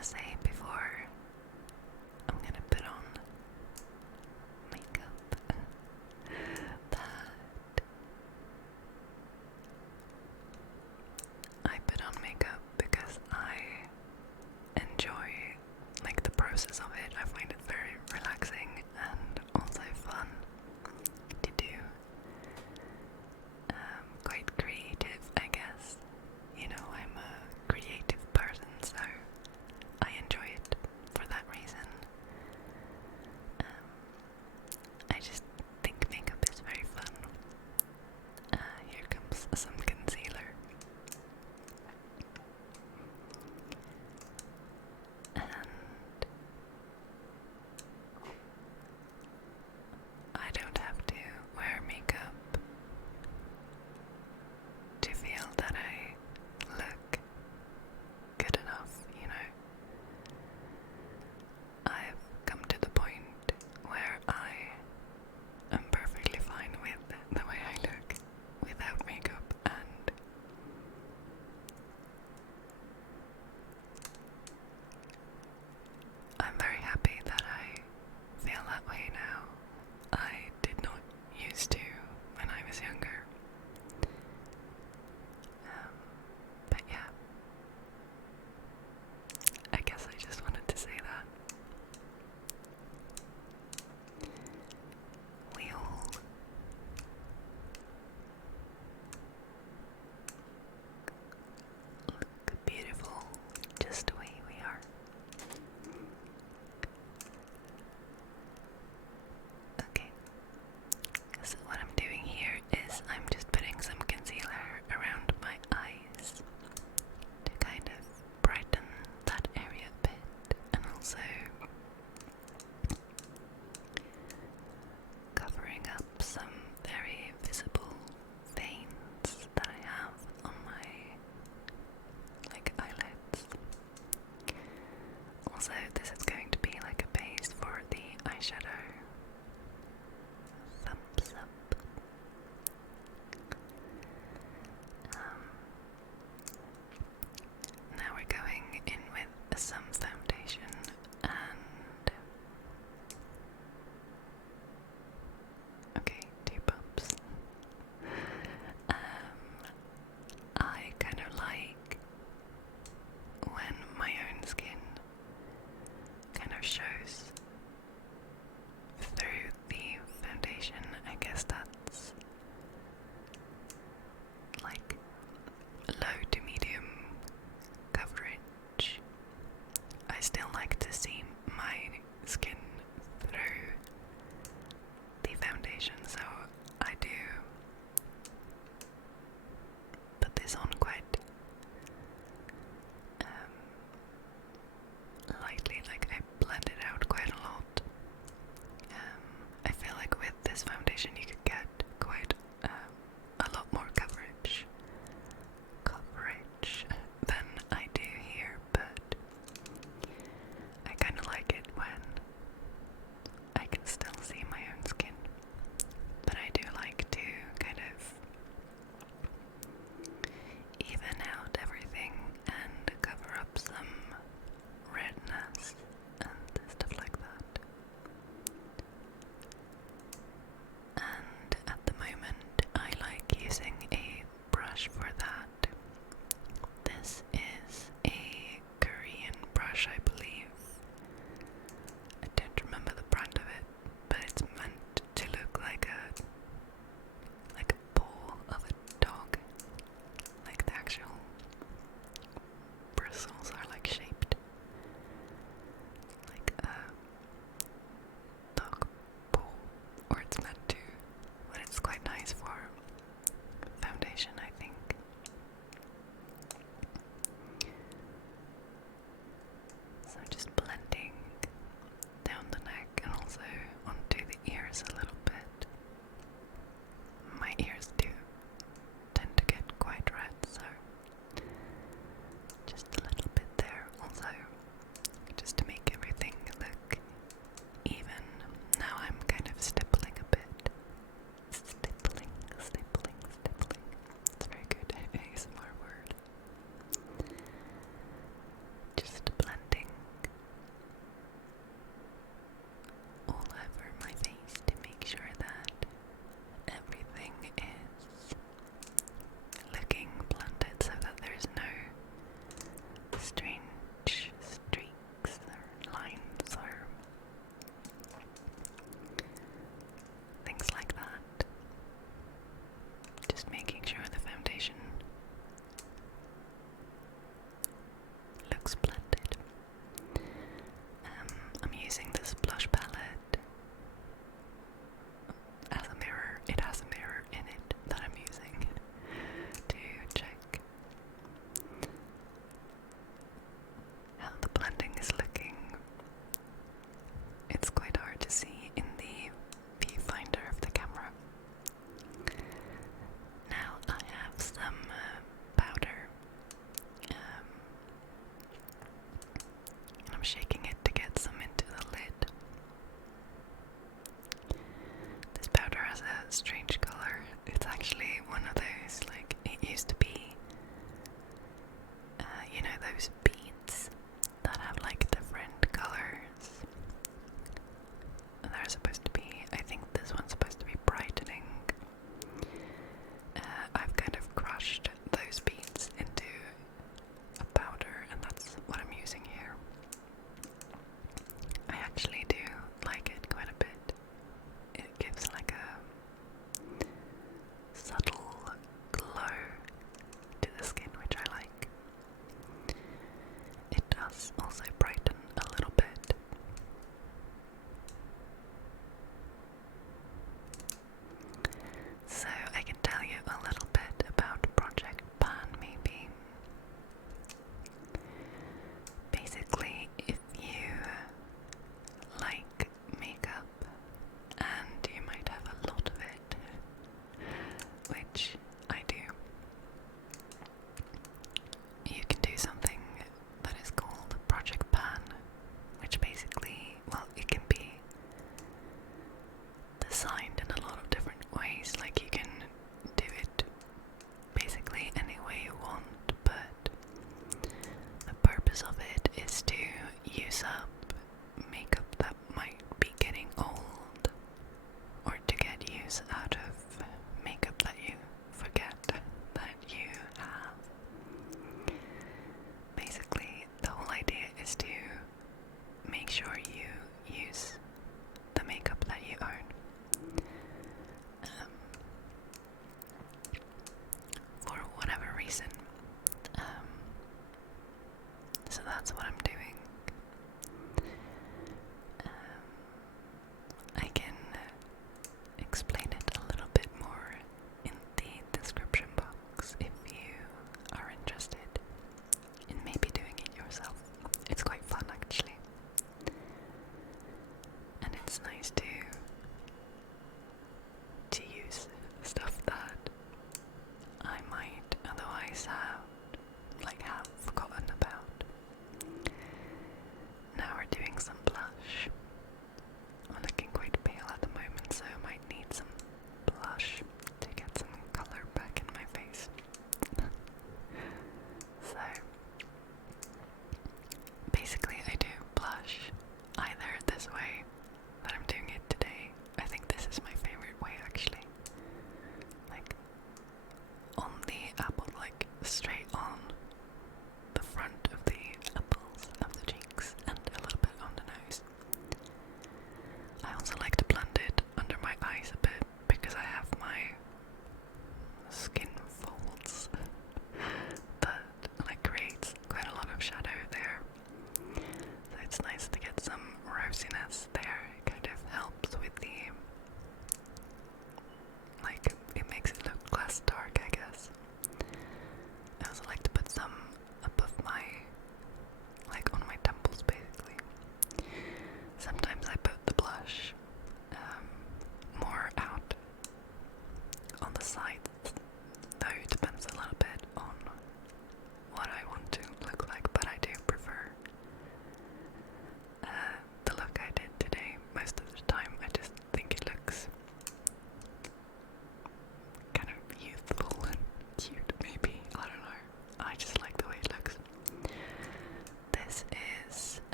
to say before I'm gonna put on makeup that I put on makeup because I enjoy like the process of it. I find it very relaxing and also fun to do. Quite creative, I guess. You know, I'm a creative person, so I enjoy it for that reason. I just think makeup is very fun. Here comes some concealer. And I don't have to wear makeup to feel that I look good enough, you know. I've come to the point where I am perfectly fine with the way I look without makeup, and I'm very happy that I feel that way now. I did not used to when I was younger. But yeah, I guess I just wanted to say that. We all look beautiful just the way we are. Okay, so what I'm doing here is I'm just putting some concealer around my eyes to kind of brighten that area a bit, and also covering up some very visible veins that I have on my eyelids. Also, this is going to be like a base for the eyeshadow. Thumbs up. Now we're going in with some foundation, and okay, 2 bumps. I kind of like when my own skin strange streaks or lines or things like that. Just making sure the foundation looks blended. I'm using this blush palette as a mirror. It has a mirror in it that I'm using to check how the blending is looking. It's quite hard to see in the viewfinder of the camera. Now I have some powder, and I'm shaking it to get some into the lid. This powder has a strange color. It's actually one of those, like, it used to be, you know, those beads that have like different colors. And they're supposed to be, I think this one's supposed to be brightening. I've kind of crushed those beads into a powder, and that's what I'm using here. I actually do like it quite a bit. It gives like a subtle glow to the skin, which I like. It does also brighten a little bit. So I can tell you a little bit about Project Pan, maybe. Basically, if you like makeup and you might have a lot of it, which I do, you can do something that is called Project Pan, which basically, well, it can be designed in a lot of different ways. Like, you can do it basically any way you want, but the purpose of it is to use up makeup that might be getting old, or to get use out of makeup that you forget that you have. Basically, the whole idea is to make sure you use the makeup that you own. For whatever reason. So that's what I'm doing. I can explain it a little bit more in the description box if you are interested in maybe doing it yourself. It's quite fun, actually. And it's nice to use stuff that I might otherwise have forgotten about.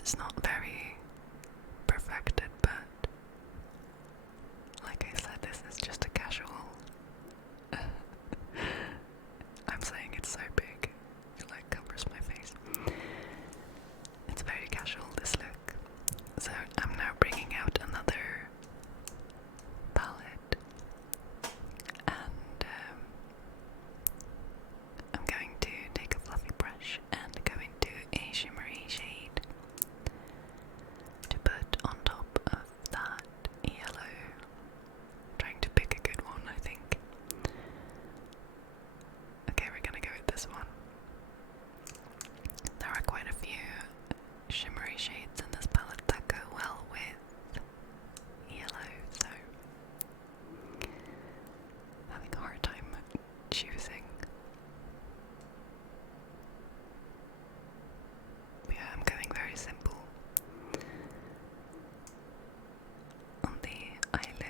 This is not very perfected, but like I said, this is just a casual. I'm saying it's so big, it like covers my face. It's very casual, this look. So I'm now bringing out another palette, and I'm going to take a fluffy brush and go into a shimmery shade to put on top of that yellow. Trying to pick a good one, I think. Okay, we're gonna go with this one. There are quite a few shimmery shades in this palette that go well with yellow, so having a hard time choosing. Yeah, I'm going very simple on the eyelid.